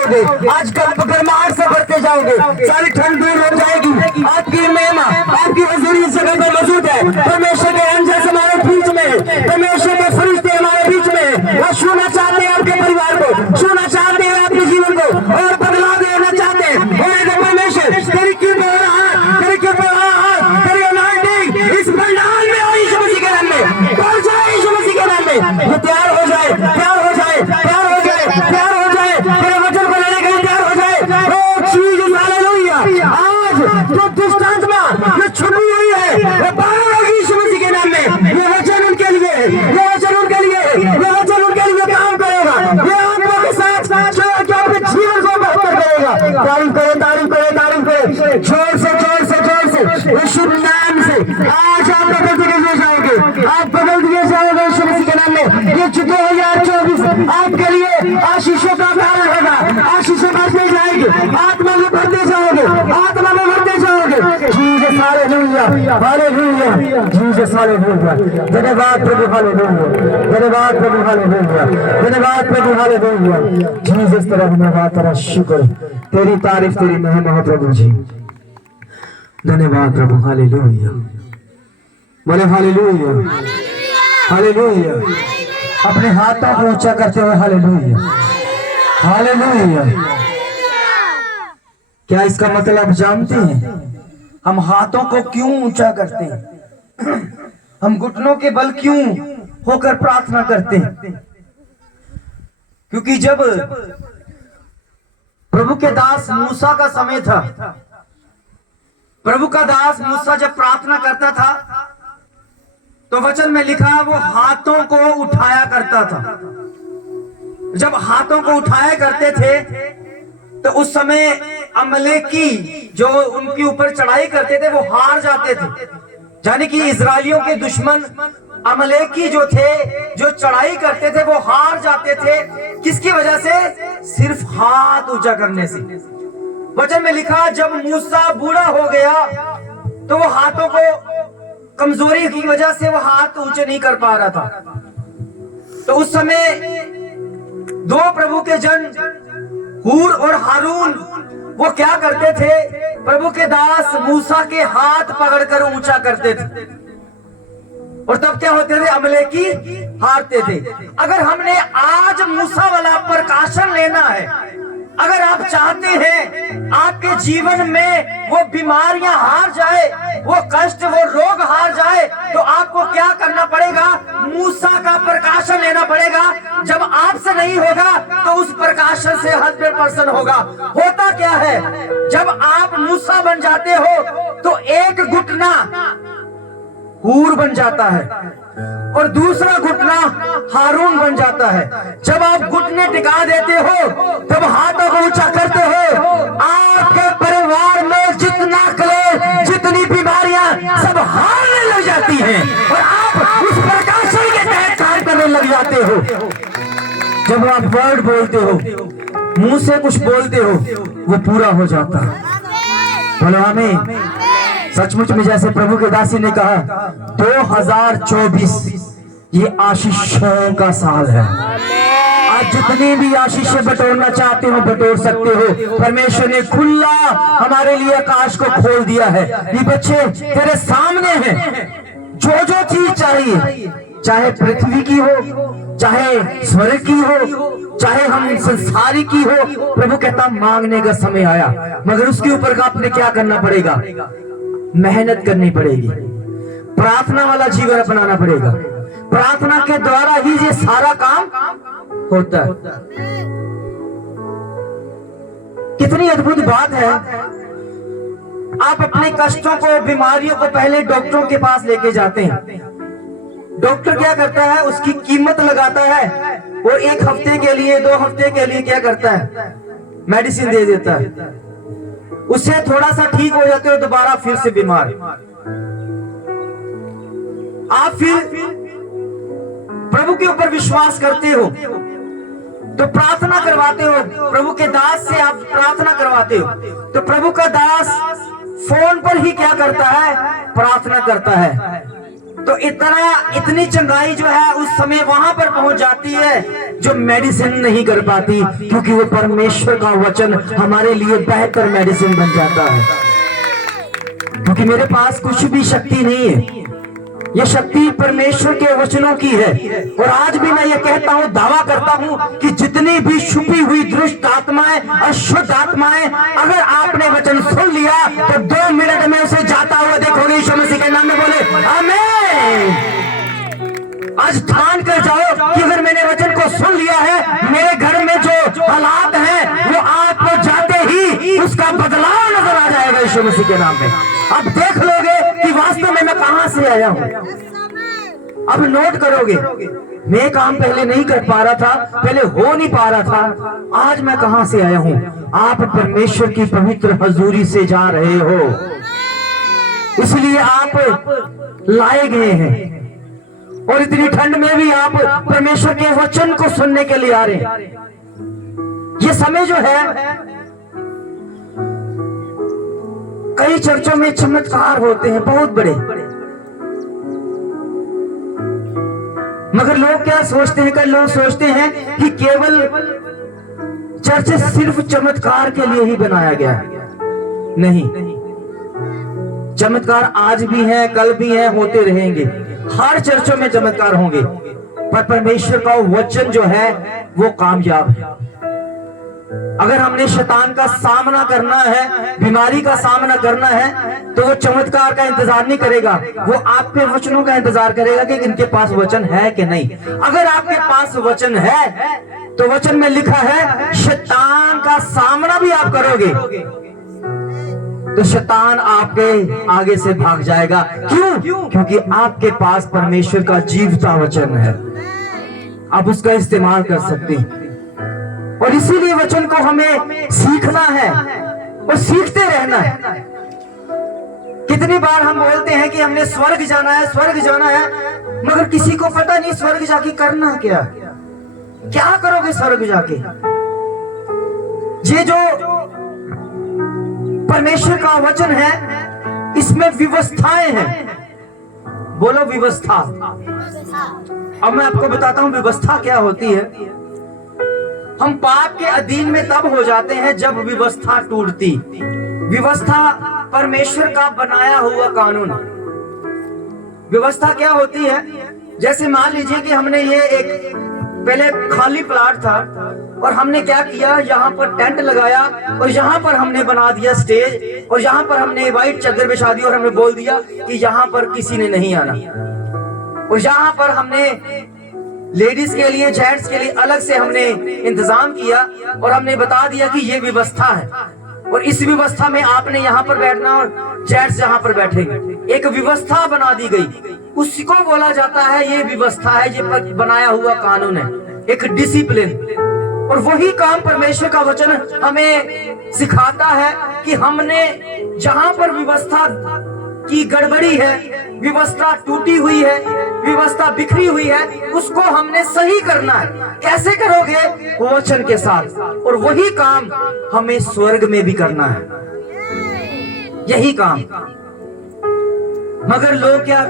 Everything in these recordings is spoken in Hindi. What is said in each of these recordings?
जाओगे, आजकल गर्माहट से बढ़ते जाओगे, सारी ठंड दूर हो जाएगी। आपकी महिमा, आपकी हजूरी इस जगह पर मौजूद है। परमेश्वर के एंजल्स हमारे बीच में, परमेश्वर के फरिश्ते हमारे बीच में, वो छूना चाहते हैं आपके परिवार को, छूना चाहते हैं आपके जीवन को और बदलाव देना चाहते हैं। और परमेश्वर तेरी कृपा, तेरी कृपा, तेरी अनाइंटिंग इस पंडाल में हो यीशु मसीह के नाम में, बढ़ जाए यीशु मसीह के नाम में। ये तैयार हो जाए, तैयार हो जाए, तैयार हो जाए, तैयार हो जाए, तेरे वचन को लेने के लिए तैयार हो जाए। ओ जीसस, हालेलुया। आज जो दुष्ट आत्मा जो छुपी हुई है वो बाहर होगी यीशु मसीह के नाम में। ये वचन उनके लिए, ये वचन उनके लिए, ये वचन उनके लिए काम करेगा। ये आत्मा के साथ अपने जीवन को बेहतर करेगा। तारीफ करें, तारीफ करें, तारीफ करें, जोर से, जोर से, जोर से, यीशु नाम से। आज आप बदल दिए जाओगे, आप बदल दिए जाओगे यीशु मसीह के नाम में। ये 2024 आपके लिए आशीषों का कारण होगा, आशीषों बढ़ते जाएंगे, आत्मा में बढ़ते जाओगे, आत्मा में बढ़ते जाओगे। Jesus, hallelujah, hallelujah, Jesus, hallelujah. धन्यवाद प्रभु, हालेलुया, धन्यवाद प्रभु, हालेलुया, धन्यवाद प्रभु, हालेलुया। जीसस, तेरा धन्यवाद, तेरा शुक्र, तेरी तारीफ, तेरी महिमा हो प्रभु जी। धन्यवाद प्रभु, हालेलुया, बोले हालेलुया, हालेलुया। अपने हाथों को ऊंचा करते हुए हालेलुया, हालेलुया। क्या इसका मतलब जानते हैं? हम हाथों को क्यों ऊंचा करते हैं? हम घुटनों के बल क्यों होकर प्रार्थना करते हैं? क्योंकि जब प्रभु के दास मूसा का समय था, प्रभु का दास मूसा जब प्रार्थना करता था तो वचन में लिखा वो हाथों को उठाया करता था। जब हाथों को उठाया करते थे तो उस समय अमलेकी जो उनके ऊपर चढ़ाई करते थे वो हार जाते थे। यानी कि इजराइलियों के दुश्मन अमलेकी जो थे, जो चढ़ाई करते थे वो हार जाते थे। किसकी वजह से? सिर्फ हाथ ऊंचा करने से। वचन में लिखा जब मूसा बूढ़ा हो गया तो वो हाथों को, कमजोरी की वजह से वो हाथ ऊंचे नहीं कर पा रहा था। तो उस समय दो प्रभु के जन हूर और हारून वो क्या करते थे? प्रभु के दास मूसा के हाथ पकड़कर ऊंचा करते थे और तब क्या होते थे? अमलेकी हारते थे। अगर हमने आज मूसा वाला प्रकाशन लेना है, अगर आप चाहते हैं आपके जीवन में वो बीमारियां हार जाए, वो कष्ट, वो रोग हार जाए, तो आपको क्या करना पड़ेगा? मूसा का प्रकाशन लेना पड़ेगा। जब आपसे नहीं होगा तो उस प्रकाशन से 100% होगा। होता क्या है? जब आप मूसा बन जाते हो तो एक घुटना हूर बन जाता है और दूसरा घुटना हारून बन जाता है। जब आप घुटने टिका देते हो, तब हाथों को ऊंचा करते हो, आपके परिवार में जितना क्लेश, जितनी बीमारियां सब हारने लग जाती हैं और आप उस प्रकाशन के तहत काम करने लग जाते हो। जब आप वर्ड बोलते हो, मुंह से कुछ बोलते हो, वो पूरा हो जाता है। बोलो आमीन। सचमुच में जैसे प्रभु के दासी ने कहा, 2024 ये आशीषों का साल है। आज जितनी भी आशीषें बटोरना चाहते हो बटोर सकते हो। परमेश्वर ने खुला हमारे लिए आकाश को खोल दिया है। ये बच्चे तेरे सामने हैं। जो जो चीज चाहिए, चाहे पृथ्वी की हो, चाहे स्वर्ग की हो, चाहे हम संसारी की हो, प्रभु कहता मांगने का समय आया। मगर उसके ऊपर का आपने क्या करना पड़ेगा? मेहनत करनी पड़ेगी, प्रार्थना वाला जीवन अपनाना पड़ेगा। प्रार्थना के द्वारा ही ये सारा काम होता है। कितनी अद्भुत बात है। आप अपने कष्टों को, बीमारियों को पहले डॉक्टरों के पास लेके जाते हैं। डॉक्टर क्या करता है? उसकी कीमत लगाता है और 1 हफ्ते के लिए, 2 हफ्ते के लिए क्या करता है? मेडिसिन दे देता है। उससे थोड़ा सा ठीक हो जाते हो, दोबारा फिर से बीमार। आप फिर प्रभु के ऊपर विश्वास करते हो तो प्रार्थना करवाते हो, प्रभु के दास से आप प्रार्थना करवाते हो। तो प्रभु का दास फोन पर ही क्या करता है? प्रार्थना करता है। तो इतनी चंगाई जो है उस समय वहां पर पहुंच जाती है जो मेडिसिन नहीं कर पाती, क्योंकि वो परमेश्वर का वचन हमारे लिए बेहतर मेडिसिन बन जाता है। क्योंकि मेरे पास कुछ भी शक्ति नहीं है, ये शक्ति परमेश्वर के वचनों की है। और आज भी मैं ये कहता हूँ, दावा करता हूँ कि जितनी भी छुपी हुई दुष्ट आत्माएं, अशुद्ध आत्माएं, अगर आपने वचन सुन लिया तो 2 मिनट में उसे जाता हुआ देखोगे। यीशु मसीह के नाम में बोले आमीन। आज ठान कर जाओ कि अगर मैंने वचन को सुन लिया है, मेरे घर में जो हालात हैं वो आपको जाते ही उसका बदलाव नजर आ जाएगा यीशु मसीह के नाम में। अब देख लोगे कि वास्तव में मैं कहां से आया हूं। अब नोट करोगे, मैं काम पहले नहीं कर पा रहा था, पहले हो नहीं पा रहा था, आज मैं कहां से आया हूं। आप परमेश्वर की पवित्र हजूरी से जा रहे हो, इसलिए आप लाए गए हैं। और इतनी ठंड में भी आप परमेश्वर के वचन को सुनने के लिए आ रहे हैं। ये समय जो है, कई चर्चों में चमत्कार होते हैं बहुत बड़े, मगर लोग क्या सोचते हैं, कई लोग सोचते हैं कि केवल चर्च सिर्फ चमत्कार के लिए ही बनाया गया है। नहीं, चमत्कार आज भी है, कल भी है, होते रहेंगे। हर चर्चों में चमत्कार होंगे, पर परमेश्वर का वचन जो है वो कामयाब है। अगर हमने शैतान का सामना करना है, बीमारी का सामना करना है, तो वो चमत्कार का इंतजार नहीं करेगा, वो आपके वचनों का इंतजार करेगा कि इनके पास वचन है कि नहीं। अगर आपके पास वचन है तो वचन में लिखा है शैतान का सामना भी आप करोगे तो शैतान आपके आगे से भाग जाएगा। क्यों? क्योंकि आपके पास परमेश्वर का जीवता वचन है, आप उसका इस्तेमाल कर सकते हैं। और इसीलिए वचन को हमें सीखना है और सीखते रहना है। कितनी बार हम बोलते हैं कि हमने स्वर्ग जाना है, स्वर्ग जाना है, मगर किसी को पता नहीं स्वर्ग जाके करना क्या करोगे स्वर्ग जाके। ये जो परमेश्वर का वचन है इसमें व्यवस्थाएं हैं। बोलो व्यवस्था। अब मैं आपको बताता हूं व्यवस्था क्या होती है। हम पाप के अधीन में तब हो जाते हैं जब व्यवस्था टूटती। व्यवस्था परमेश्वर का बनाया हुआ कानून। व्यवस्था क्या होती है? जैसे मान लीजिए कि हमने ये एक पहले खाली प्लाट था और हमने क्या किया, यहाँ पर टेंट लगाया और यहाँ पर हमने बना दिया स्टेज और यहाँ पर हमने व्हाइट चादर बिछा दी और हमने बोल दिया कि यहाँ पर किसी ने नहीं आना। और यहाँ पर हमने लेडीज के लिए, जेंट्स के लिए अलग से हमने इंतजाम किया और हमने बता दिया कि ये व्यवस्था है और इस व्यवस्था में आपने यहाँ पर बैठना और जेंट्स यहाँ पर बैठेंगे। एक व्यवस्था बना दी गई, उसको बोला जाता है ये व्यवस्था है, ये बनाया हुआ कानून है, एक डिसिप्लिन। और वही काम परमेश्वर का वचन हमें सिखाता है कि हमने जहां पर व्यवस्था की गड़बड़ी है, व्यवस्था टूटी हुई है, व्यवस्था बिखरी हुई है, उसको हमने सही करना है। कैसे करोगे? वचन के साथ। और वही काम हमें स्वर्ग में भी करना है, यही काम। मगर लोग क्या,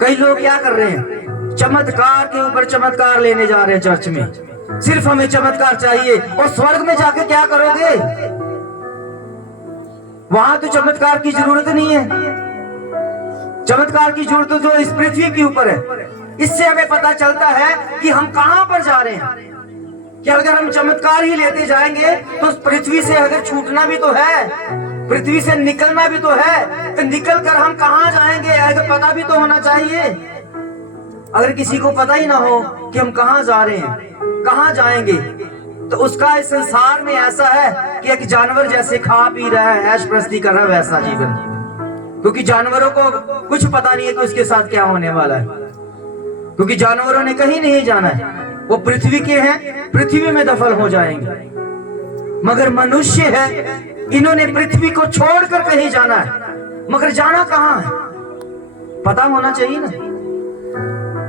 कई लोग क्या कर रहे हैं, चमत्कार के ऊपर चमत्कार लेने जा रहे हैं चर्च में। सिर्फ हमें चमत्कार चाहिए और स्वर्ग में जाके क्या करोगे? वहां तो चमत्कार की जरूरत नहीं है। चमत्कार की जरूरत जो इस पृथ्वी के ऊपर है। इससे हमें पता चलता है कि हम कहां पर जा रहे हैं। कि अगर हम चमत्कार ही लेते जाएंगे तो पृथ्वी से अगर छूटना भी तो है, पृथ्वी से निकलना भी तो है, तो निकल कर हम कहां जाएंगे अगर पता भी तो होना चाहिए। अगर किसी को पता ही ना हो कि हम कहां जा रहे हैं, कहां जाएंगे, तो उसका इस संसार में ऐसा है कि एक जानवर जैसे खा पी रहा है, ऐश प्रस्ती कर रहा है, वैसा जीवन। क्योंकि जानवरों को कुछ पता नहीं है कि उसके साथ क्या होने वाला है। क्योंकि जानवरों ने कहीं नहीं जाना है, वो पृथ्वी के हैं, पृथ्वी में दफन हो जाएंगे। मगर मनुष्य है, इन्होंने पृथ्वी को छोड़कर कहीं जाना है, मगर जाना कहां है पता होना चाहिए ना।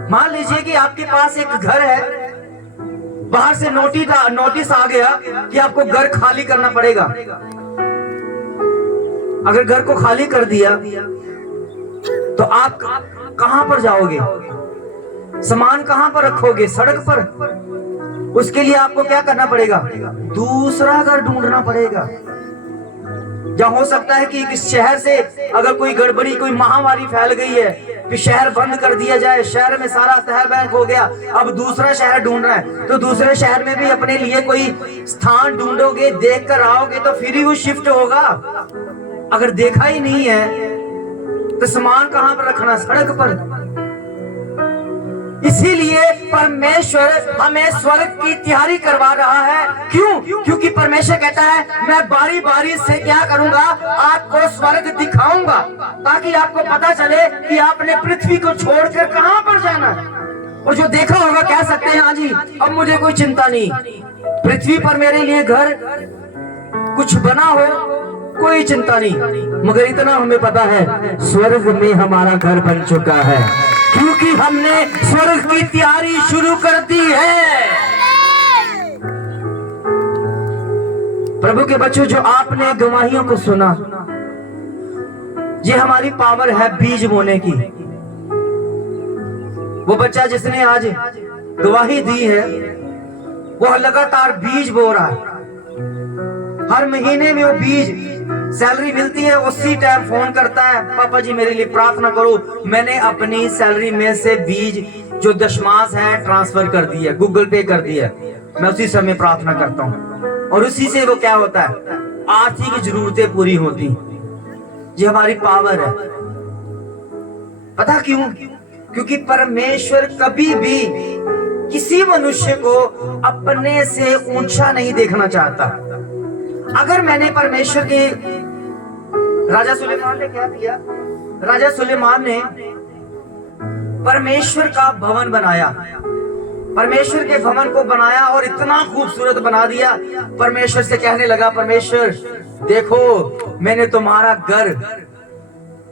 मान लीजिए कि आपके पास एक घर है, बाहर से नोटिस आ गया कि आपको घर खाली करना पड़ेगा। अगर घर को खाली कर दिया तो आप कहां पर जाओगे? सामान कहां पर रखोगे? सड़क पर। उसके लिए आपको क्या करना पड़ेगा? दूसरा घर ढूंढना पड़ेगा। जहां हो सकता है कि इस शहर से अगर कोई गड़बड़ी, कोई महामारी फैल गई है कि शहर बंद कर दिया जाए, शहर में सारा तहल बैंक हो गया, अब दूसरा शहर ढूंढना है, तो दूसरे शहर में भी अपने लिए कोई स्थान ढूंढोगे, देख कर आओगे तो फिर ही वो शिफ्ट होगा। अगर देखा ही नहीं है तो सामान कहां पर रखना? सड़क पर। इसीलिए परमेश्वर हमें स्वर्ग की तैयारी करवा रहा है। क्यों? क्योंकि परमेश्वर कहता है मैं बारी बारी से क्या करूंगा? आपको स्वर्ग दिखाऊंगा, ताकि आपको पता चले कि आपने पृथ्वी को छोड़कर कहां पर जाना है। और जो देखा होगा कह सकते हैं हाँ जी अब मुझे कोई चिंता नहीं, पृथ्वी पर मेरे लिए घर कुछ बना हो, कोई चिंता नहीं। मगर इतना हमें पता है स्वर्ग में हमारा घर बन चुका है, क्योंकि हमने स्वर्ग की तैयारी शुरू कर दी है। प्रभु के बच्चों, जो आपने गवाहियों को सुना, ये हमारी पावर है बीज बोने की। वो बच्चा जिसने आज गवाही दी है वो लगातार बीज बो रहा है। हर महीने में वो बीज, सैलरी मिलती है उसी टाइम फोन करता है, पापा जी मेरे लिए प्रार्थना करो। मैंने अपनी सैलरी में से बीज जो दशमांश है ट्रांसफर कर दिया, गूगल पे कर दिया। मैं उसी समय प्रार्थना करता हूँ और उसी से वो क्या होता है? आर्थिक जरूरतें पूरी होती। ये हमारी पावर है। पता क्यों? क्योंकि परमेश्वर कभी भी किसी मनुष्य को अपने से ऊंचा नहीं देखना चाहता। अगर मैंने परमेश्वर के, राजा सुलेमान ने क्या किया? राजा सुलेमान ने परमेश्वर का भवन बनाया, परमेश्वर के भवन को बनाया और इतना खूबसूरत बना दिया। परमेश्वर से कहने लगा, परमेश्वर देखो मैंने तुम्हारा घर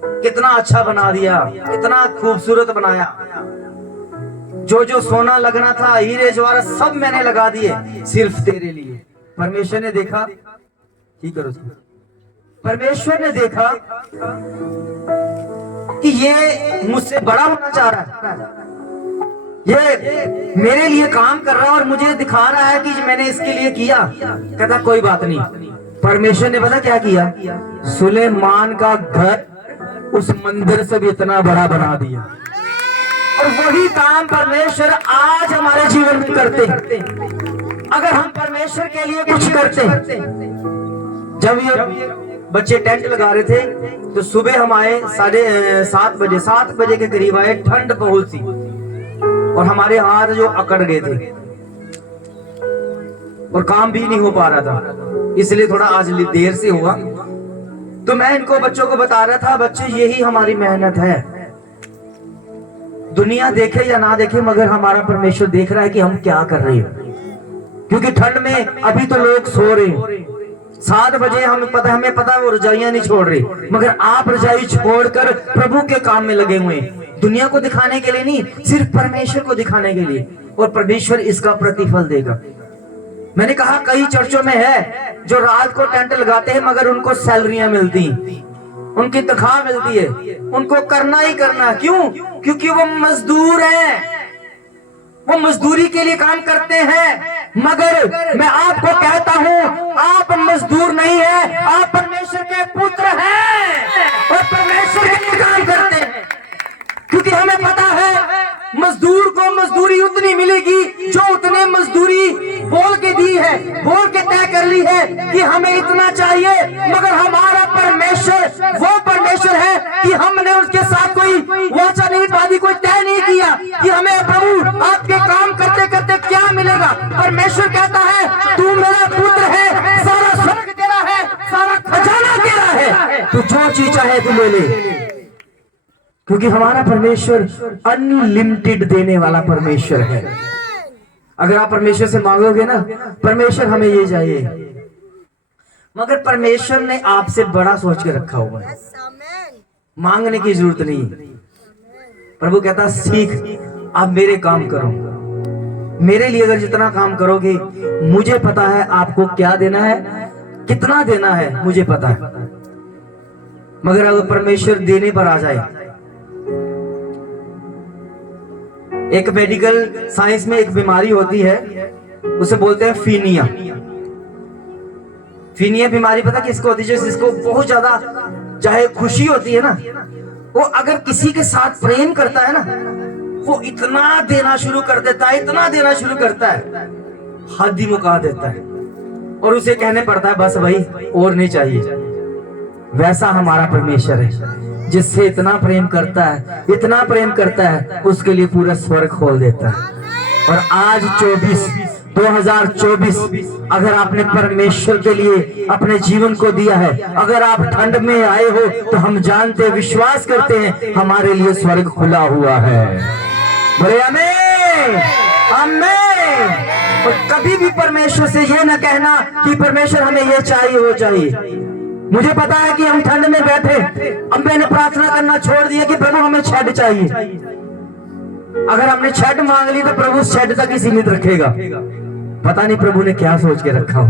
कितना अच्छा बना दिया, कितना खूबसूरत बनाया। जो जो सोना लगना था, हीरे जवाहरात सब मैंने लगा दिए सिर्फ तेरे लिए। परमेश्वर ने देखा, ठीक करो, परमेश्वर ने देखा कि ये मुझसे बड़ा होना चाह रहा है, ये मेरे लिए काम कर रहा है और मुझे दिखा रहा है कि मैंने इसके लिए किया। कहता कोई बात नहीं। परमेश्वर ने पता क्या किया? सुलेमान का घर उस मंदिर से भी इतना बड़ा बना दिया। और वही काम परमेश्वर आज हमारे जीवन में करते हैं। अगर हम परमेश्वर के लिए कुछ करते हैं। जब ये बच्चे टेंट लगा रहे थे तो सुबह हम आए 7:30 7 बजे के करीब आए। ठंड बहुत सी और हमारे हाथ जो अकड़ गए थे और काम भी नहीं हो पा रहा था, इसलिए थोड़ा आज देर से हुआ। तो मैं इनको बच्चों को बता रहा था, बच्चे यही हमारी मेहनत है। दुनिया देखे या ना देखे मगर हमारा परमेश्वर देख रहा है कि हम क्या कर रहे हैं। क्योंकि ठंड में अभी तो लोग सो रहे, 7 बजे हमें पता है वो रजाइयां नहीं छोड़ रही, मगर आप रजाई छोड़कर प्रभु के काम में लगे हुए हैं। दुनिया को दिखाने के लिए नहीं, सिर्फ परमेश्वर को दिखाने के लिए, और परमेश्वर इसका प्रतिफल देगा। मैंने कहा कई चर्चों में है जो रात को टेंट लगाते हैं मगर उनको सैलरियां मिलती, उनकी तनख्वाह मिलती है, उनको करना ही करना। क्यों? क्योंकि वो मजदूर हैं, वो मजदूरी के लिए काम करते हैं। मगर मैं आपको कहता हूं आप मजदूर नहीं है, आप परमेश्वर के पुत्र हैं और परमेश्वर के लिए काम करते हैं। क्योंकि हमें पता है मजदूर को मजदूरी उतनी मिलेगी जो उतने मजदूरी बोल के दी है, बोल के तय कर ली है कि हमें इतना चाहिए। मगर हमारा परमेश्वर वो परमेश्वर है कि हमने उसके साथ कोई वाचा नहीं बांधी, कोई तय नहीं किया कि हमें प्रभु आपके काम करते करते क्या मिलेगा। परमेश्वर कहता है तू मेरा पुत्र है, सारा स्वर्ग तेरा है, सारा खजाना तेरा है, तू जो चीज चाहे तू ले ले। क्योंकि हमारा परमेश्वर अनलिमिटेड देने वाला परमेश्वर है। अगर आप परमेश्वर से मांगोगे ना, परमेश्वर हमें ये चाहिए, मगर परमेश्वर ने आपसे बड़ा सोच के रखा हुआ है, मांगने की जरूरत नहीं। प्रभु कहता सीख आप मेरे काम करो, मेरे लिए अगर जितना काम करोगे, मुझे पता है आपको क्या देना है, कितना देना है मुझे पता है। मगर अगर परमेश्वर देने पर आ जाए एक मेडिकल साइंस में एक बीमारी होती है, उसे बोलते हैं फीनिया। फीनिया बीमारी पता किसको होती है? जिसको बहुत ज्यादा चाहे खुशी होती है ना, वो अगर किसी के साथ प्रेम करता है ना, वो इतना देना शुरू कर देता है, इतना देना शुरू करता है, हद ही मुका देता है, और उसे कहने पड़ता है बस भाई और नहीं चाहिए। वैसा हमारा परमेश्वर है, जिससे इतना प्रेम करता है, इतना प्रेम करता है, उसके लिए पूरा स्वर्ग खोल देता है। और आज 2024 अगर आपने परमेश्वर के लिए अपने जीवन को दिया है, अगर आप ठंड में आए हो, तो हम जानते, विश्वास करते हैं हमारे लिए स्वर्ग खुला हुआ है। बोले आमीन, आमीन। और कभी भी परमेश्वर से ये ना कहना कि परमेश्वर हमें ये चाहिए वो चाहिए। मुझे पता है कि हम ठंड में बैठे, अब मैंने प्रार्थना करना छोड़ दिया कि प्रभु हमें शेड चाहिए। अगर हमने शेड मांग ली तो प्रभु शेड तक ही सीमित रखेगा। पता नहीं प्रभु ने क्या सोच के रखा हो।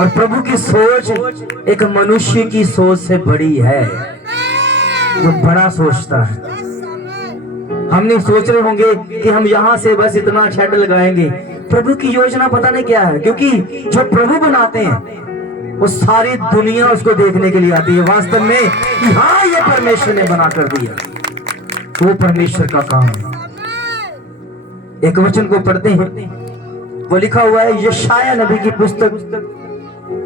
और प्रभु की सोच एक मनुष्य की सोच से बड़ी है, जो बड़ा सोचता है। हम नहीं सोच रहे होंगे कि हम यहाँ से बस इतना शेड लगाएंगे। प्रभु की योजना पता नहीं क्या है, क्योंकि जो प्रभु बनाते हैं वो सारी दुनिया उसको देखने के लिए आती है वास्तव में कि हाँ ये परमेश्वर ने बना कर दिया। वो परमेश्वर का काम है। एक वचन को पढ़ते हैं, वो लिखा हुआ है यशाया नबी की पुस्तक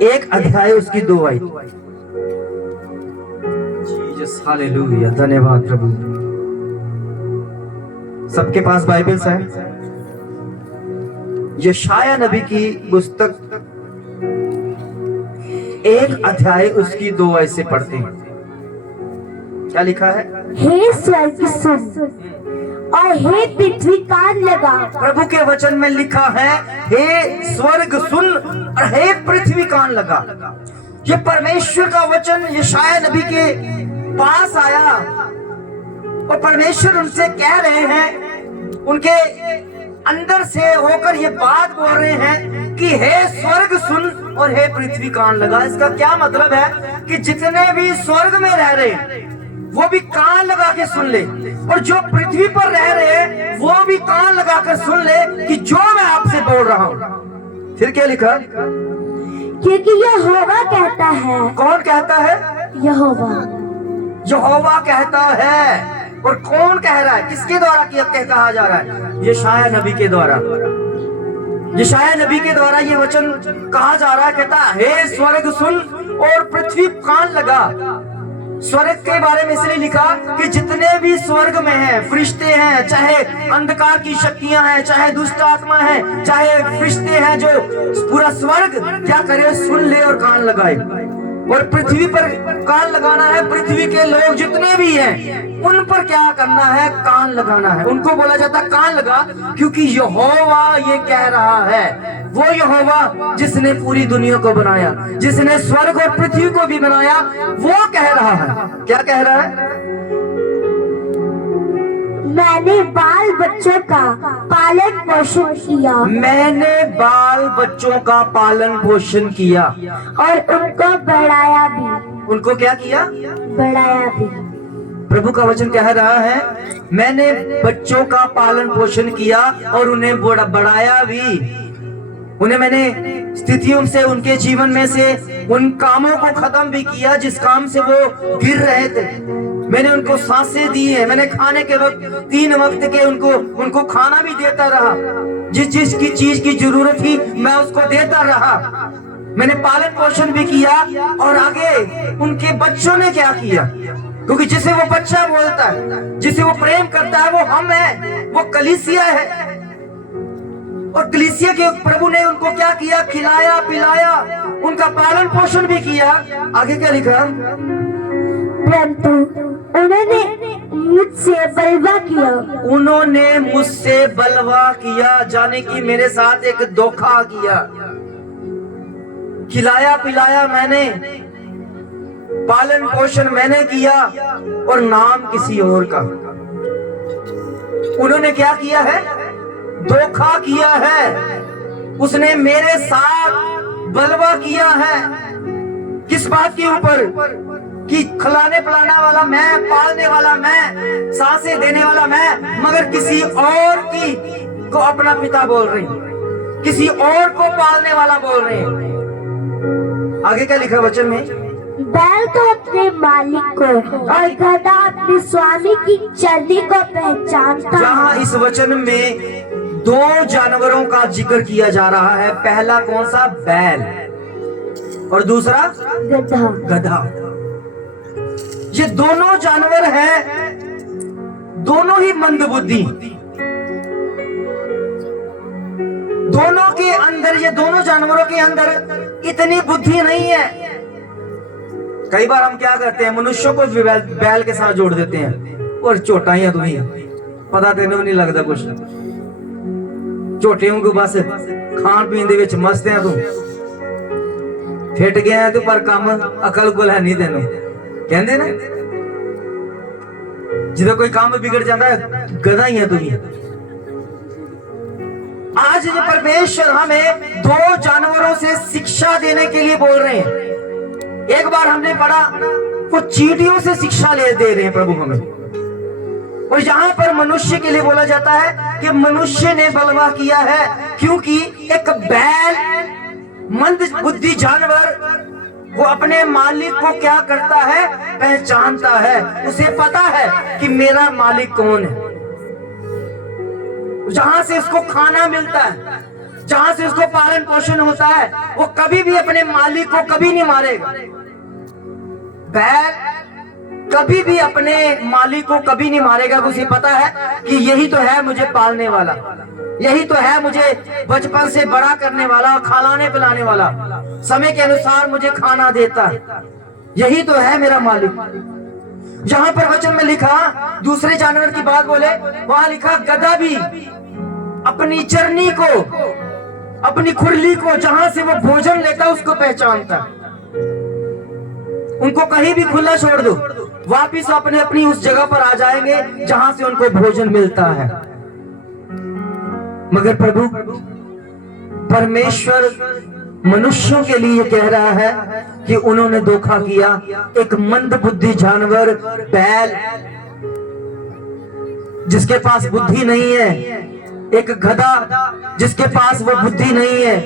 1 अध्याय उसकी 2 आयत। जीसस हालेलुया, धन्यवाद प्रभु। सबके पास बाइबल्स है? यशाया नबी की पुस्तक 1 अध्याय उसकी 2 आयत से पढ़ते हैं। क्या लिखा है? हे स्वर्ग सुन और हे पृथ्वी कान लगा। प्रभु के वचन में लिखा है हे स्वर्ग सुन और हे पृथ्वी कान लगा। ये परमेश्वर का वचन यशाया नबी के पास आया और परमेश्वर उनसे कह रहे हैं, उनके अंदर से होकर ये बात बोल रहे हैं कि हे स्वर्ग सुन और हे पृथ्वी कान लगा। इसका क्या मतलब है कि जितने भी स्वर्ग में रह रहे हैं वो भी कान लगा के सुन ले, और जो पृथ्वी पर रह रहे हैं वो भी कान लगा कर सुन ले कि जो मैं आपसे बोल रहा हूँ। फिर क्या लिखा? क्योंकि यहोवा कहता है। कौन कहता है? यहोवा। यहोवा कहता है। और कौन कह रहा है? किसके द्वारा कहा जा रहा है? यशाया नबी के द्वारा। यशाया नबी के द्वारा ये वचन कहा जा रहा है, कहता हे स्वर्ग सुन और पृथ्वी कान लगा। स्वर्ग के बारे में इसलिए लिखा कि जितने भी स्वर्ग में हैं, फरिश्ते हैं, चाहे अंधकार की शक्तियां हैं, चाहे दुष्ट आत्मा है, चाहे फरिश्ते हैं, जो पूरा स्वर्ग क्या करे? सुन ले और कान लगाए। और पृथ्वी पर कान लगाना है। पृथ्वी के लोग जितने भी हैं उन पर क्या करना है? कान लगाना है। उनको बोला जाता है कान लगा, क्योंकि यहोवा ये कह रहा है, वो यहोवा जिसने पूरी दुनिया को बनाया, जिसने स्वर्ग और पृथ्वी को भी बनाया, वो कह रहा है। क्या कह रहा है? मैंने बाल बच्चों का पालन पोषण किया। मैंने बाल बच्चों का पालन पोषण किया और उनको बढ़ाया भी। उनको क्या किया? बढ़ाया भी। प्रभु का वचन कह रहा है मैंने बच्चों का पालन पोषण किया और उन्हें बढ़ाया भी। उन्हें मैंने स्थितियों से, उनके जीवन में से उन कामों को खत्म भी किया जिस काम से वो गिर रहे थे। मैंने उनको सांसें दी है। मैंने खाने के वक्त 3 वक्त के उनको खाना भी देता रहा। जिस की चीज की जरूरत थी मैं उसको देता रहा। मैंने पालन पोषण भी किया। और आगे उनके बच्चों ने क्या किया? क्योंकि जिसे वो बच्चा बोलता है, जिसे वो प्रेम करता है, वो हम है, वो कलीसिया है। और कलीसिया के प्रभु ने उनको क्या किया? खिलाया पिलाया, उनका पालन पोषण भी किया। आगे क्या लिखा? परंतु उन्होंने मुझसे बलवा किया। उन्होंने मुझसे बलवा किया, जाने की मेरे साथ एक धोखा किया। खिलाया पिलाया मैंने, पालन पोषण मैंने किया, और नाम किसी और का। उन्होंने क्या किया है? धोखा किया है। उसने मेरे साथ बलवा किया है। किस बात के ऊपर? कि खिलाने पिलाने वाला मैं, पालने वाला मैं, सांसें देने वाला मैं, मगर किसी और की को अपना पिता बोल रहे हैं, किसी और को पालने वाला बोल रहे हैं। आगे क्या लिखा वचन में? बैल तो अपने मालिक को और गधा अपने स्वामी की चर्नी को पहचानता है। जहाँ इस वचन में दो जानवरों का जिक्र किया जा रहा है। पहला कौन सा? बैल, और दूसरा गधा। गधा। ये दोनों जानवर हैं, दोनों ही मंदबुद्धि। दोनों के अंदर, ये दोनों जानवरों के अंदर इतनी बुद्धि नहीं है। कई बार हम क्या करते हैं, मनुष्यों को बैल के साथ जोड़ देते हैं। और छोटा ही है तुम्हें, पता तेन नहीं लगता कुछ। झोटियों को बस खान पीन दे विच मस्त है तू, फिट गया तू, पर काम अकल कुल है नहीं तेन। कहते ना, जिदे कोई काम बिगड़ जाता है, गधा ही है तुम्हें। आज ये परमेश्वर हमें दो जानवरों से शिक्षा देने के लिए बोल रहे हैं। एक बार हमने पढ़ा, वो चींटियों से शिक्षा दे रहे हैं प्रभु हमें। और यहाँ पर मनुष्य के लिए बोला जाता है कि मनुष्य ने बलवा किया है, क्योंकि एक बैल, मंद बुद्धि जानवर, वो अपने मालिक को क्या करता है? पहचानता है। उसे पता है कि मेरा मालिक कौन है। जहां से उसको खाना मिलता है, जहां से उसको पालन पोषण होता है, वो कभी भी अपने मालिक को कभी नहीं मारेगा। बैल कभी भी अपने मालिक को कभी नहीं मारेगा। उसे पता है कि यही तो है मुझे पालने वाला, यही तो है मुझे बचपन से बड़ा करने वाला, खिलाने पिलाने वाला, समय के अनुसार मुझे खाना देता है, यही तो है मेरा मालिक। जहां पर वचन में लिखा दूसरे जानवर की बात बोले, वहां लिखा गधा भी अपनी चरनी को, अपनी खुरली को, जहां से वो भोजन लेता है, उसको पहचानता है। उनको कहीं भी खुला छोड़ दो, वापिस अपने अपनी उस जगह पर आ जाएंगे जहां से उनको भोजन मिलता है। मगर प्रभु परमेश्वर मनुष्यों के लिए कह रहा है कि उन्होंने धोखा किया। एक मंदबुद्धि जानवर बैल, जिसके पास बुद्धि नहीं है, एक गधा जिसके पास वो बुद्धि नहीं है,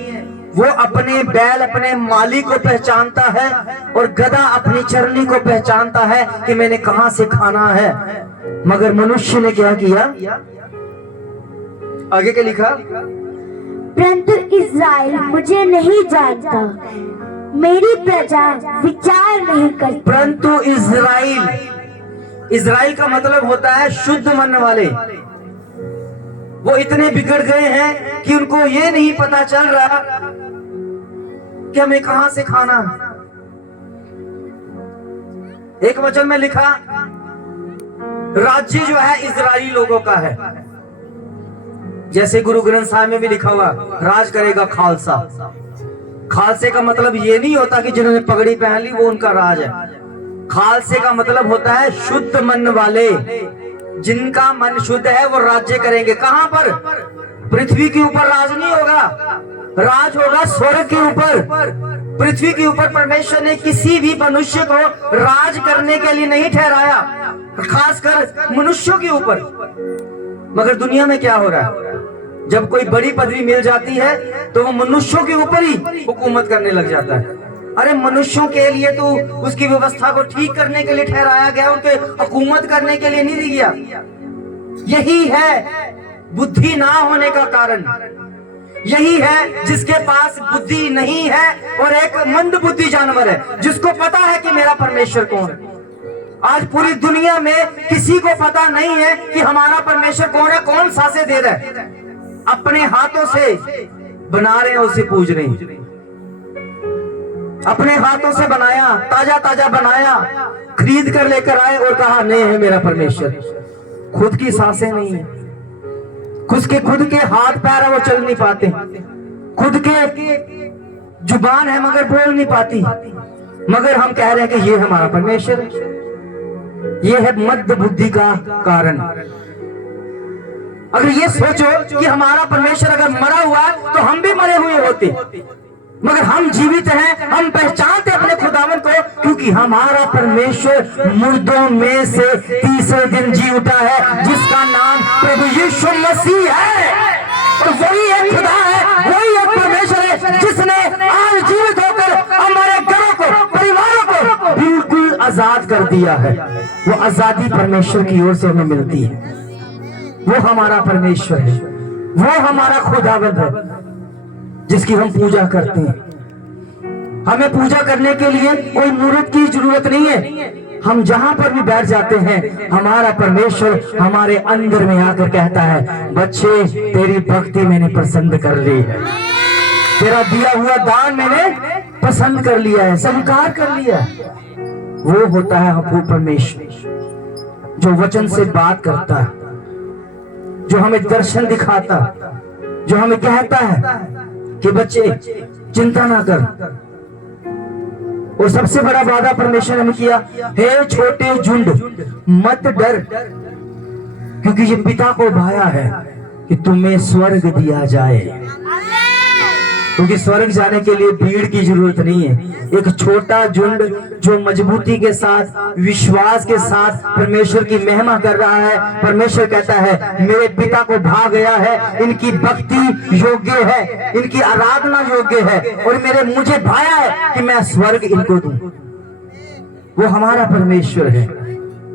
वो अपने बैल, अपने मालिक को पहचानता है, और गधा अपनी चरनी को पहचानता है कि मैंने कहां से खाना है। मगर मनुष्य ने क्या किया? आगे क्या लिखा? परंतु इज़राइल मुझे नहीं जानता, मेरी प्रजा विचार नहीं करती। परंतु इज़राइल, इज़राइल का मतलब होता है शुद्ध मन वाले। वो इतने बिगड़ गए हैं कि उनको ये नहीं पता चल रहा कि हमें कहां से खाना है। एक वचन में लिखा, राज्य जो है इज़राइली लोगों का है। जैसे गुरु ग्रंथ साहिब में भी लिखा हुआ, राज करेगा खालसा। खालसे का मतलब ये नहीं होता कि जिन्होंने पगड़ी पहन ली वो उनका राज है। खालसे का मतलब होता है शुद्ध मन वाले, जिनका मन शुद्ध है वो राज्य करेंगे। कहां पर? पृथ्वी के ऊपर राज नहीं होगा, राज होगा स्वर्ग के ऊपर। पृथ्वी के ऊपर परमेश्वर ने किसी भी मनुष्य को राज करने के लिए नहीं ठहराया, खासकर मनुष्यों के ऊपर। मगर दुनिया में क्या हो रहा है? जब कोई बड़ी पदवी मिल जाती है तो वो मनुष्यों के ऊपर ही हुकूमत करने लग जाता है। अरे मनुष्यों के लिए तो उसकी व्यवस्था को ठीक करने के लिए ठहराया गया, उनके हुकूमत करने के लिए नहीं दिया। यही है बुद्धि ना होने का कारण। यही है जिसके पास बुद्धि नहीं है और एक मंद बुद्धि जानवर है, जिसको पता है कि मेरा परमेश्वर कौन है। आज पूरी दुनिया में किसी को पता नहीं है कि हमारा परमेश्वर कौन है, कौन सांसें दे रहा है। अपने हाथों से बना रहे हैं, उसे पूज रहे हैं। अपने हाथों से बनाया, ताजा ताजा बनाया, खरीद कर लेकर आए और कहा नहीं है मेरा परमेश्वर। खुद की सांसें नहीं है, खुद के हाथ पैर है वो चल नहीं पाते, खुद के जुबान है मगर बोल नहीं पाती। मगर हम कह रहे हैं कि ये हमारा परमेश्वर है। ये है मध्य बुद्धि का कारण। अगर ये सोचो कि हमारा परमेश्वर अगर मरा हुआ है तो हम भी मरे हुए होते, मगर हम जीवित हैं। हम पहचानते अपने खुदावन को क्योंकि हमारा परमेश्वर मुर्दों में से तीसरे दिन जी उठा है, जिसका नाम प्रभु यीशु मसीह है। और वही एक खुदा है, वही एक परमेश्वर है जिसने आज जीवित होकर हमारे घरों को, परिवारों को बिल्कुल आजाद कर दिया है। वो आजादी परमेश्वर की ओर से हमें मिलती है। वो हमारा परमेश्वर है, वो हमारा खुदावंद है जिसकी हम पूजा करते हैं। हमें पूजा करने के लिए कोई मूर्त की जरूरत नहीं है। हम जहां पर भी बैठ जाते हैं, हमारा परमेश्वर हमारे अंदर में आकर कहता है, बच्चे तेरी भक्ति मैंने पसंद कर ली है, तेरा दिया हुआ दान मैंने पसंद कर लिया है, स्वीकार कर लिया है। वो होता है वो परमेश्वर जो वचन से बात करता है, जो हमें दर्शन दिखाता, जो हमें कहता है कि बच्चे चिंता ना कर। और सबसे बड़ा वादा परमेश्वर ने हमें किया, हे छोटे झुंड मत डर, क्योंकि ये पिता को भाया है कि तुम्हें स्वर्ग दिया जाए। क्योंकि स्वर्ग जाने के लिए भीड़ की जरूरत नहीं है। एक छोटा झुंड जो मजबूती के साथ, विश्वास के साथ परमेश्वर की महिमा कर रहा है। परमेश्वर कहता है, मेरे पिता को भा गया है, इनकी भक्ति योग्य है, इनकी आराधना योग्य है, और मुझे भाया है कि मैं स्वर्ग इनको दूं। वो हमारा परमेश्वर है।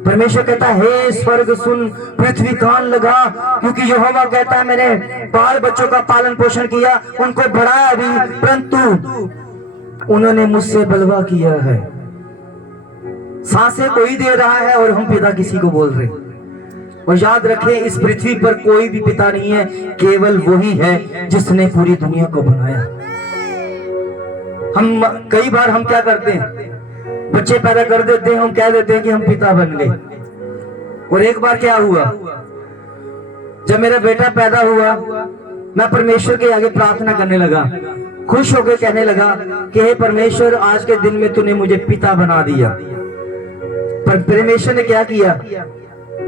परमेश्वर कहता है, हे स्वर्ग सुन, पृथ्वी कान लगा, क्योंकि यहोवा कहता है, मैंने बाल बच्चों का पालन पोषण किया, उनको बढ़ाया भी, परंतु उन्होंने मुझसे बलवा किया है। सांसें कोई दे रहा है और हम पिता किसी को बोल रहे। और याद रखें, इस पृथ्वी पर कोई भी पिता नहीं है, केवल वही है जिसने पूरी दुनिया को बनाया। कई बार हम क्या करते हैं, बच्चे पैदा कर देते हैं, हम कह देते हैं कि हम पिता बन गए। और एक बार क्या हुआ, जब मेरा बेटा पैदा हुआ, मैं परमेश्वर के आगे प्रार्थना करने लगा, खुश होकर कहने लगा कि हे परमेश्वर, आज के दिन में तूने मुझे पिता बना दिया। पर परमेश्वर ने क्या किया,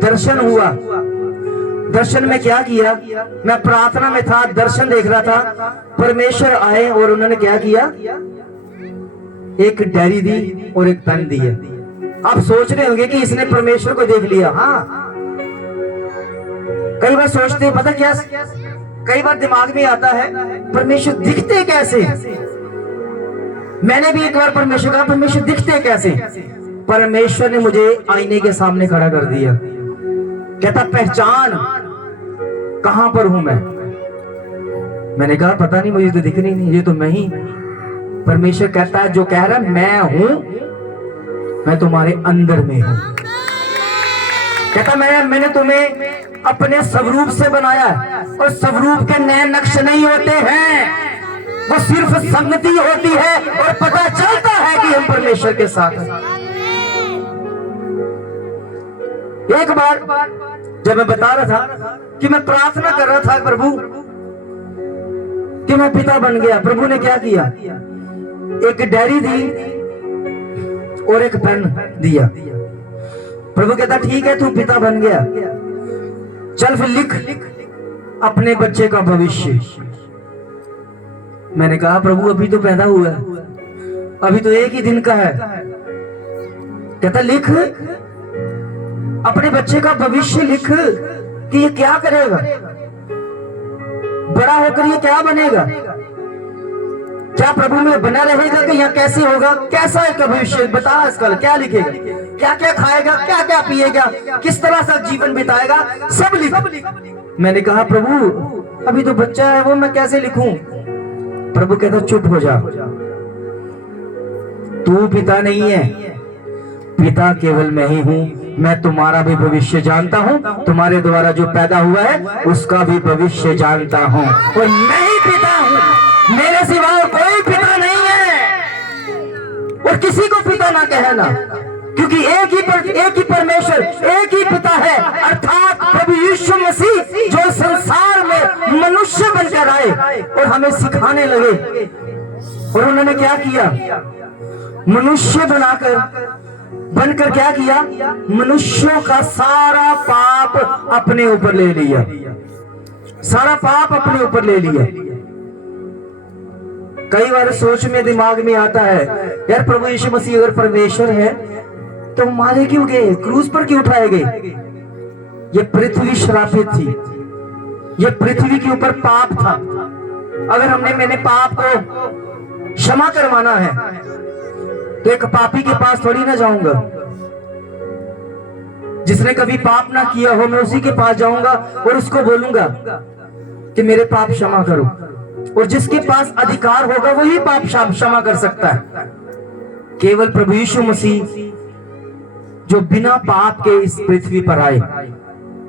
दर्शन हुआ। दर्शन में क्या किया, मैं प्रार्थना में था, दर्शन देख रहा था, परमेश्वर आए और उन्होंने क्या किया, एक डायरी दी और एक पेन दी है। आप सोच रहे होंगे कि इसने परमेश्वर को देख लिया। हाँ, कई बार सोचते हैं, पता क्या, कई बार दिमाग में आता है, परमेश्वर दिखते कैसे। मैंने भी एक बार परमेश्वर कहा, परमेश्वर दिखते कैसे। परमेश्वर ने मुझे आईने के सामने खड़ा कर दिया, कहता पहचान कहां पर हूं मैं। मैंने कहा पता नहीं, मुझे तो दिख नहीं, ये तो मैं ही। परमेश्वर कहता है, जो कह रहा मैं हूं, मैं तुम्हारे अंदर में हूं। कहता मैंने तुम्हें अपने स्वरूप से बनाया, और स्वरूप के नए नक्श नहीं होते हैं, वो सिर्फ संगति होती है और पता चलता है कि हम परमेश्वर के साथ हैं। एक बार जब मैं बता रहा था कि मैं प्रार्थना कर रहा था प्रभु कि मैं पिता बन गया, प्रभु ने क्या किया, एक डायरी दी और एक पेन दिया। प्रभु कहता ठीक है, तू पिता बन गया, चल फिर लिख अपने बच्चे का भविष्य। मैंने कहा प्रभु अभी तो पैदा हुआ है, अभी तो एक ही दिन का है। कहता लिख अपने बच्चे का भविष्य, लिख कि ये क्या करेगा, बड़ा होकर ये क्या बनेगा, क्या प्रभु में बना रहेगा कि यहाँ कैसे होगा, कैसा है भविष्य, बता इसका क्या लिखेगा, क्या क्या खाएगा, क्या क्या पिएगा, किस तरह से जीवन बिताएगा, सब लिख। मैंने कहा प्रभु अभी तो बच्चा है, वो मैं कैसे लिखूं। प्रभु कहता चुप हो जा, तू पिता नहीं है, पिता केवल मैं ही हूं। मैं तुम्हारा भी भविष्य जानता हूं, तुम्हारे द्वारा जो पैदा हुआ है उसका भी भविष्य जानता हूं, और मैं ही पिता हूं, मेरे सिवा कोई पिता नहीं है। और किसी को पिता ना कहना, क्योंकि एक ही परमेश्वर, एक ही पिता है, अर्थात प्रभु यीशु मसीह, जो संसार में मनुष्य बनकर आए और हमें सिखाने लगे। और उन्होंने क्या किया, मनुष्य बनकर क्या किया, मनुष्यों का सारा पाप अपने ऊपर ले लिया, सारा पाप अपने ऊपर ले लिया। कई बार सोच में दिमाग में आता है, यार प्रभु यीशु मसीह अगर परमेश्वर है तो मारे क्यों गए, क्रूज पर क्यों उठाए गए? ये पृथ्वी श्रापित थी, ये पृथ्वी के ऊपर पाप था। अगर मैंने पाप को क्षमा करवाना है तो एक पापी के पास थोड़ी ना जाऊंगा। जिसने कभी पाप ना किया हो मैं उसी के पास जाऊंगा और उसको बोलूंगा कि मेरे पाप क्षमा करो। और जिसके पास अधिकार होगा वही पाप क्षमा कर सकता है। केवल प्रभु यीशु मसीह जो बिना पाप के इस पृथ्वी पर आए।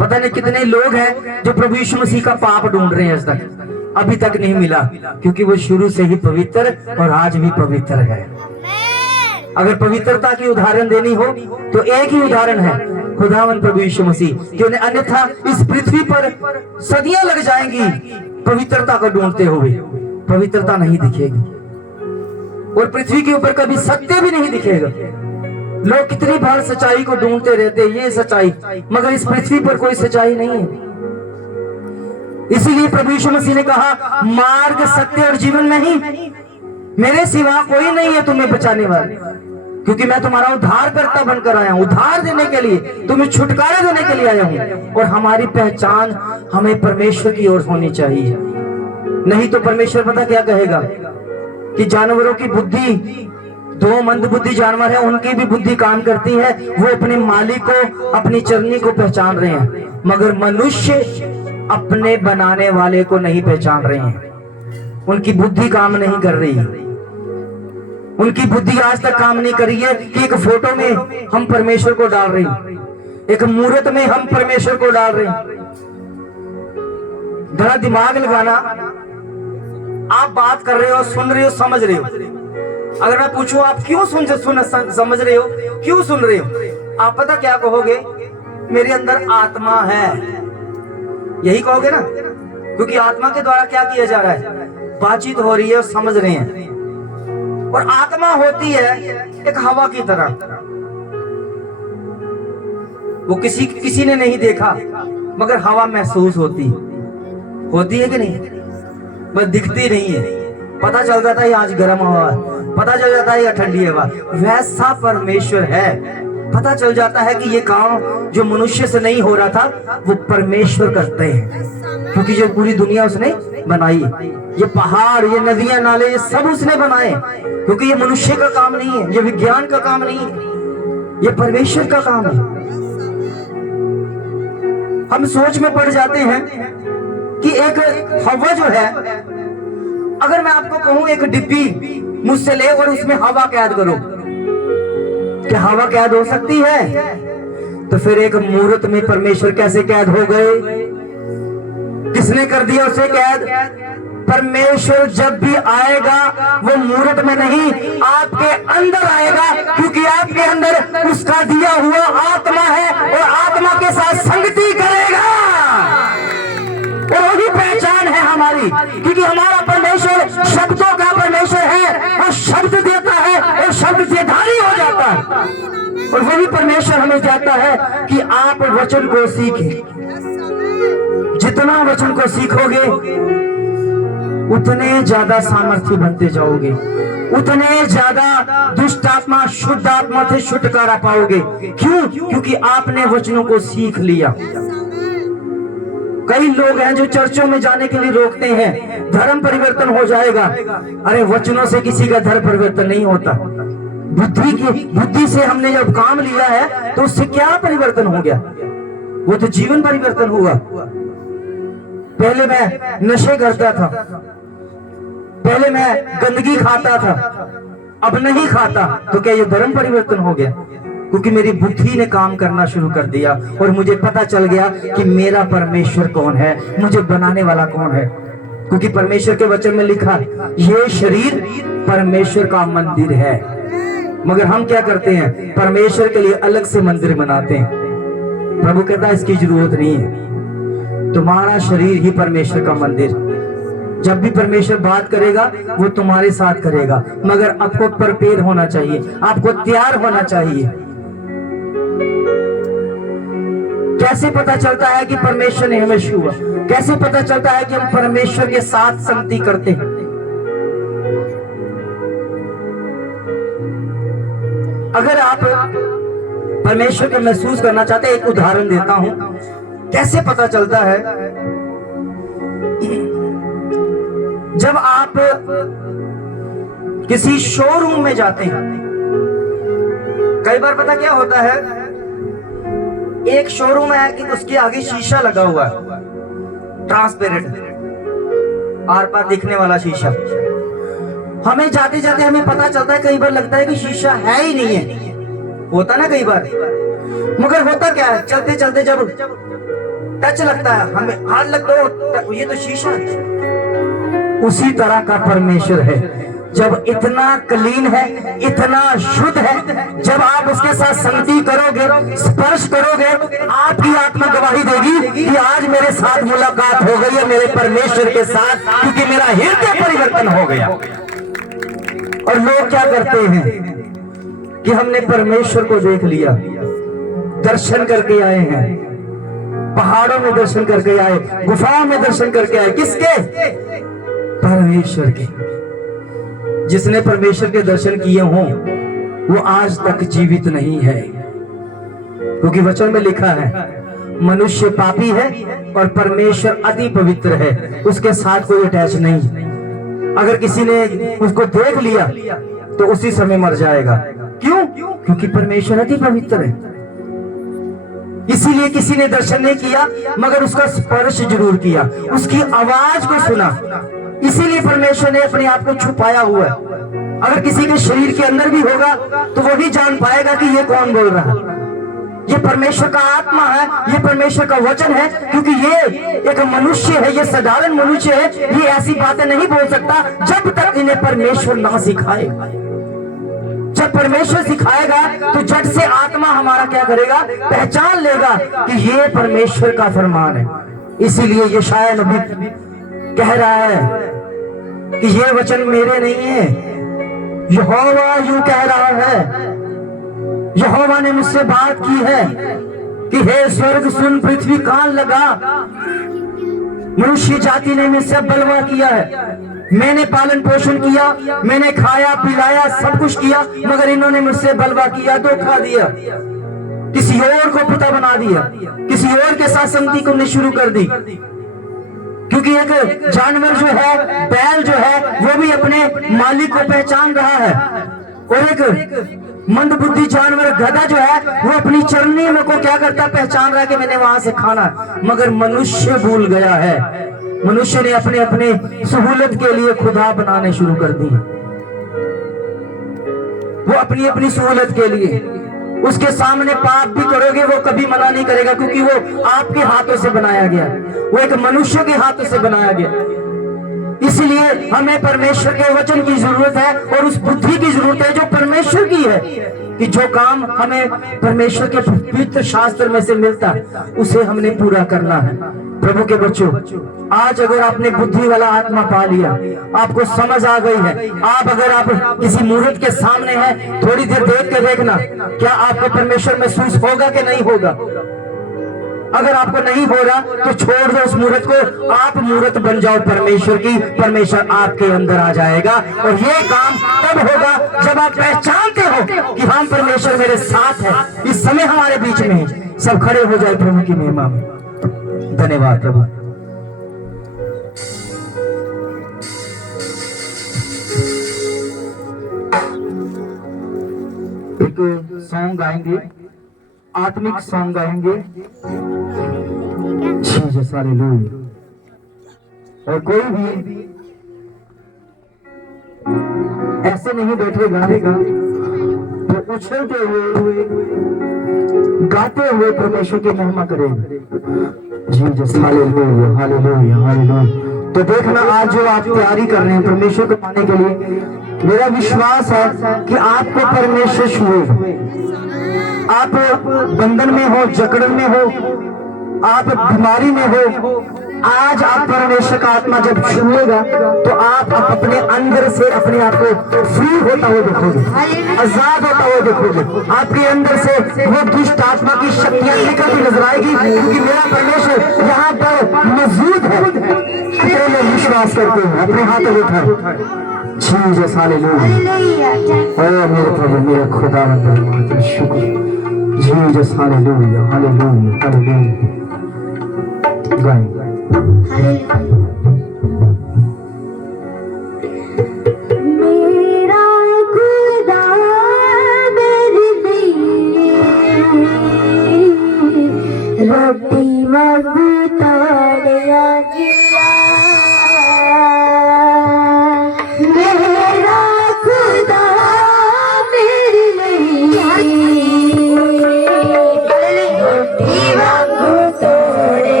पता नहीं कितने लोग हैं जो प्रभु यीशु मसीह का पाप ढूंढ रहे हैं, आज तक अभी तक नहीं मिला, क्योंकि वो शुरू से ही पवित्र और आज भी पवित्र है। अगर पवित्रता की उदाहरण देनी हो तो एक ही उदाहरण है, खुदावन प्रभु यीशु मसीह। क्योंकि अन्यथा इस पृथ्वी पर सदियां लग जाएंगी पवित्रता को ढूंढते हुए, पवित्रता नहीं दिखेगी और पृथ्वी के ऊपर कभी सत्य भी नहीं दिखेगा। लोग कितनी बार सच्चाई को ढूंढते रहते, ये सच्चाई, मगर इस पृथ्वी पर कोई सच्चाई नहीं है। इसीलिए प्रभु यीशु मसीह ने कहा, मार्ग सत्य और जीवन नहीं, मेरे सिवा कोई नहीं है तुम्हें बचाने वाला, क्योंकि मैं तुम्हारा उद्धारकर्ता बनकर आया हूं, उद्धार देने के लिए, तुम्हें छुटकारा देने के लिए आया हूं। और हमारी पहचान हमें परमेश्वर की ओर होनी चाहिए। नहीं तो परमेश्वर पता क्या कहेगा कि जानवरों की बुद्धि, दो मंदबुद्धि जानवर है, उनकी भी बुद्धि काम करती है, वो अपने मालिक को, अपनी चरनी को पहचान रहे हैं, मगर मनुष्य अपने बनाने वाले को नहीं पहचान रहे हैं। उनकी बुद्धि काम नहीं कर रही है। उनकी बुद्धि आज तक काम नहीं करी है कि एक फोटो में हम परमेश्वर को डाल रहे हैं, एक मूर्त में हम परमेश्वर को डाल रहे हैं। बड़ा दिमाग लगाना, आप बात कर रहे हो, सुन रहे हो, समझ रहे हो। अगर मैं पूछूं आप क्यों समझ रहे हो, क्यों सुन रहे हो, आप पता क्या कहोगे? मेरे अंदर आत्मा है, यही कहोगे ना, क्योंकि आत्मा के द्वारा क्या किया जा रहा है, बातचीत हो रही है और समझ रहे हैं। और आत्मा होती है एक हवा की तरह, वो किसी ने नहीं देखा मगर हवा महसूस होती है कि नहीं? बस दिखती नहीं है, पता चल जाता है आज गर्म हवा है, पता चल जाता है या ठंडी हवा। वैसा परमेश्वर है, पता चल जाता है कि ये काम जो मनुष्य से नहीं हो रहा था वो परमेश्वर करते हैं, क्योंकि जो पूरी दुनिया उसने बनाई, ये पहाड़, ये नदियां, नाले, ये सब उसने बनाए, क्योंकि ये मनुष्य का काम नहीं है, ये विज्ञान का काम नहीं है, ये परमेश्वर का काम है। हम सोच में पड़ जाते हैं कि एक हवा जो है, अगर मैं आपको कहूं एक डिब्बी मुझसे ले और उसमें हवा कैद करो, क्या हवा कैद हो सकती है? तो फिर एक मूर्त में परमेश्वर कैसे कैद हो गए? किसने कर दिया उसे कैद? परमेश्वर जब भी आएगा वो मूर्त में नहीं, आपके अंदर आएगा, क्योंकि आपके अंदर उसका दिया हुआ आत्मा है और आत्मा के साथ संगति करेगा। और वही पहचान है हमारी, क्योंकि हमारा परमेश्वर शब्दों का परमेश्वर है, वो शब्द देता है और शब्द से धारी हो जाता है। और वही परमेश्वर हमें कहता है कि आप वचन को सीखें। जितना वचन को सीखोगे उतने ज्यादा सामर्थ्य बनते जाओगे, उतने ज्यादा दुष्ट आत्मा शुद्ध आत्मा से छुटकारा पाओगे। क्यों? क्योंकि आपने वचनों को सीख लिया। कई लोग हैं जो चर्चों में जाने के लिए रोकते हैं, धर्म परिवर्तन हो जाएगा। अरे वचनों से किसी का धर्म परिवर्तन नहीं होता। बुद्धि से हमने जब काम लिया है तो उससे क्या परिवर्तन हो गया? वो तो जीवन परिवर्तन हुआ। पहले मैं नशे करता था, पहले मैं गंदगी खाता था, अब नहीं खाता, तो क्या ये धर्म परिवर्तन हो गया? क्योंकि मेरी बुद्धि ने काम करना शुरू कर दिया और मुझे पता चल गया कि मेरा परमेश्वर कौन है, मुझे बनाने वाला कौन है। क्योंकि परमेश्वर के वचन में लिखा, ये शरीर परमेश्वर का मंदिर है। मगर हम क्या करते हैं? परमेश्वर के लिए अलग से मंदिर बनाते हैं। प्रभु कहता है इसकी जरूरत नहीं है, तुम्हारा शरीर ही परमेश्वर का मंदिर। जब भी परमेश्वर बात करेगा वो तुम्हारे साथ करेगा, मगर आपको प्रिपेयर होना चाहिए, आपको तैयार होना चाहिए। कैसे पता चलता है कि परमेश्वर ने हमें छुआ? कैसे पता चलता है कि हम परमेश्वर के साथ संगति करते हैं? अगर आप परमेश्वर को महसूस करना चाहते हैं, एक उदाहरण देता हूं कैसे पता चलता है। जब आप किसी शोरूम में जाते हैं, कई बार पता क्या होता है, एक शोरूम है कि उसके आगे शीशा लगा हुआ है, ट्रांसपेरेंट, आर पार दिखने वाला शीशा। हमें जाते जाते हमें पता चलता है, कई बार लगता है कि शीशा है ही नहीं है, होता ना कई बार। मगर होता क्या है, चलते चलते जब टच लगता है, हमें हाथ लगता है, ये तो शीशा है। उसी तरह का परमेश्वर है, जब इतना क्लीन है, इतना शुद्ध है, जब आप उसके साथ संगति करोगे, स्पर्श करोगे, आपकी आत्मा गवाही देगी कि आज मेरे साथ मुलाकात हो गई है मेरे परमेश्वर के साथ, क्योंकि मेरा हृदय परिवर्तन हो गया। और लोग क्या करते हैं कि हमने परमेश्वर को देख लिया, दर्शन करके आए हैं, पहाड़ों में दर्शन करके आए, गुफाओं में दर्शन करके आए, किसके? परमेश्वर के। जिसने परमेश्वर के दर्शन किए हों वो आज तक जीवित नहीं है, क्योंकि वचन में लिखा है मनुष्य पापी है और परमेश्वर अति पवित्र है, उसके साथ कोई अटैच नहीं। अगर किसी ने उसको देख लिया तो उसी समय मर जाएगा। क्यों? क्योंकि परमेश्वर अति पवित्र है। इसीलिए किसी ने दर्शन नहीं किया मगर उसका स्पर्श जरूर किया, उसकी आवाज को सुना। इसीलिए परमेश्वर ने अपने आप को छुपाया हुआ है। अगर किसी के शरीर के अंदर भी होगा तो वो ही जान पाएगा कि ये कौन बोल रहा है। ये परमेश्वर का आत्मा है, ये परमेश्वर का वचन है, क्योंकि ये एक मनुष्य है, ये साधारण मनुष्य है, ये ऐसी बातें नहीं बोल सकता जब तक इन्हें परमेश्वर ना सिखाए। जब परमेश्वर सिखाएगा तो झट से आत्मा हमारा क्या करेगा, पहचान लेगा कि ये परमेश्वर का फरमान है। इसीलिए यशायाह नबी कह रहा है कि ये वचन मेरे नहीं है, यहोवा यूं कह रहा है, यहोवा ने मुझसे बात की है कि हे स्वर्ग सुन, पृथ्वी कान लगा, मनुष्य जाति ने मुझसे बलवा किया है, मैंने पालन पोषण किया, मैंने खाया पिलाया सब कुछ किया, मगर इन्होंने मुझसे बलवा किया, धोखा दिया, किसी और को पिता बना दिया, किसी और के साथ संगति करनी शुरू कर दी। क्योंकि एक जानवर जो है, बैल जो है, वो भी अपने मालिक को पहचान रहा है, और एक मंदबुद्धि जानवर गधा जो है वो अपनी चरनी में को क्या करता, पहचान रहा है कि मैंने वहां से खाना। मगर मनुष्य भूल गया है, मनुष्य ने अपने अपने सहूलत के लिए खुदा बनाने शुरू कर दी। वो अपनी अपनी सहूलत के लिए, उसके सामने पाप भी करोगे वो कभी मना नहीं करेगा, क्योंकि वो आपके हाथों से बनाया गया, वो एक मनुष्य के हाथों से बनाया गया। इसलिए हमें परमेश्वर के वचन की जरूरत है और उस बुद्धि की जरूरत है जो परमेश्वर की है, कि जो काम हमें परमेश्वर के पवित्र शास्त्र में से मिलता है उसे हमने पूरा करना है। प्रभु के बच्चों, आज अगर आपने बुद्धि वाला आत्मा पा लिया, आपको समझ आ गई है, अगर आप किसी मूर्त के सामने हैं, थोड़ी देर देख के देखना, क्या आपको परमेश्वर महसूस होगा कि नहीं होगा। अगर आपको नहीं हो रहा तो छोड़ दो उस मूर्त को, आप मूर्त बन जाओ परमेश्वर की, परमेश्वर आपके अंदर आ जाएगा। और ये काम तब होगा जब आप पहचानते हो कि हम परमेश्वर मेरे साथ है, इस समय हमारे बीच में है। सब खड़े हो जाए प्रभु की महिमा में। धन्यवाद प्रभु। एक सॉन्ग गाएंगे, आत्मिक सॉन्ग गाएंगे, जीसस हालेलुया। और कोई भी ऐसे नहीं बैठेगा तो उछलते हुए गाते हुए परमेश्वर की महिमा करेगा। Jesus hallelujah hallelujah hallelujah. तो देखना, आज जो आप तैयारी कर रहे हैं परमेश्वर को पाने के लिए, मेरा विश्वास है कि आपको परमेश्वर छुएगा। आप बंधन में हो, जकड़न में हो, आप बीमारी में हो, आज आप परमेश्वर का आत्मा जब छुएगा तो आप अपने अंदर से अपने आप को फ्री होता हुआ देखोगे, आजाद होता हुआ देखोगे। आपके अंदर से वो दुष्ट आत्मा की शक्तियां निकलती नजर आएगी, क्योंकि मेरा परमेश्वर यहाँ पर मौजूद है। कितने लोग विश्वास करते हैं? अपने हाथों उठाएं। Jesus hallelujah. हालेलुया। ओ मेरे प्रभु, मेरे खुदा, तेरा शुक्र। Jesus hallelujah, hallelujah, hallelujah. गाएं। मेरा खुदा मेरे लिए रोटी वांगू तोड़िया जिया